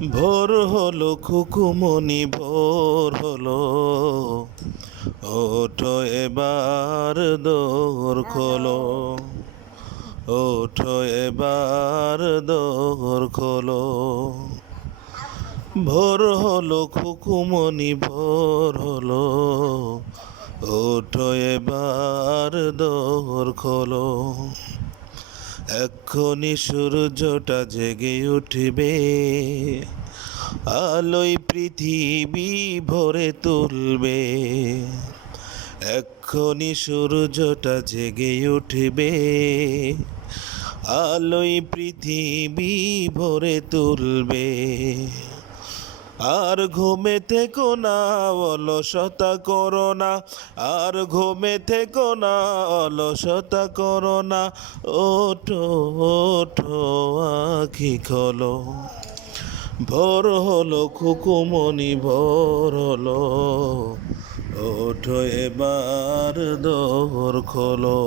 ভোর হলো খুকুমনি ভোর হলো, ওঠো এবার দোর খোলো, ওঠো এবার দোর খোলো। ভোর হলো খুকুমনি ভোর হলো, ওঠো এবার দোর খোলো। এক্ষুনি সূর্যটা জেগে উঠবে, আলোয় পৃথিবী ভরে তুলবে। এক্ষুনি সূর্যটা জেগে উঠবে, আলোয় পৃথিবী ভরে তুলবে। আর ঘুমে থেকো না, অলসতা করো না, আর ঘুমে থেকো না, অলসতা করো না। ওঠো ওঠো আঁখি খোলো, ভোর হলো খুকুমনি ভোর হলো, ওঠো এবার দোর খোলো।